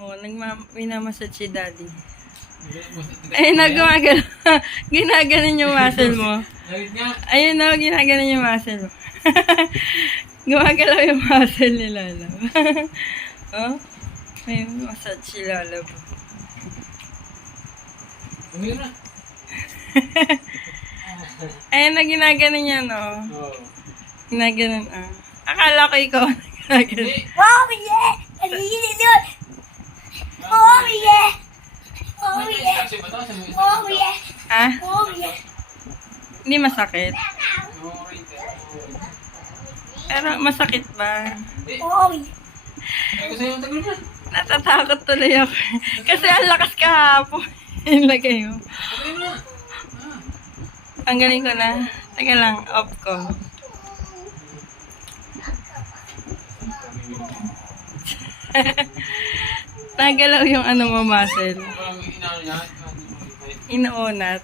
Oh, minamassage si daddy. Ayun na, gumagano. Ginaganon yung muscle mo. Ayun na, ginaganon yung muscle mo. Gumagalaw yung muscle ni Lala. Oh, may massage si Lala po. Umira. Ayun na, ginaganon niya, no? Ginaganon, Akala ko ikaw na ginaganon. Oh, yeah! Nalilili doon! Oh, yeah! Oh, yeah! Oh, yeah! Ah? Oh, yeah! Hindi masakit. Pero masakit ba? Oh, yeah! Natatakot tuloy ako. Kasi ang lakas kahapon. Yung lagay mo. Ang galing ko na. Teka lang, off ko. Nagalaw yung mo muscle. Inuunat.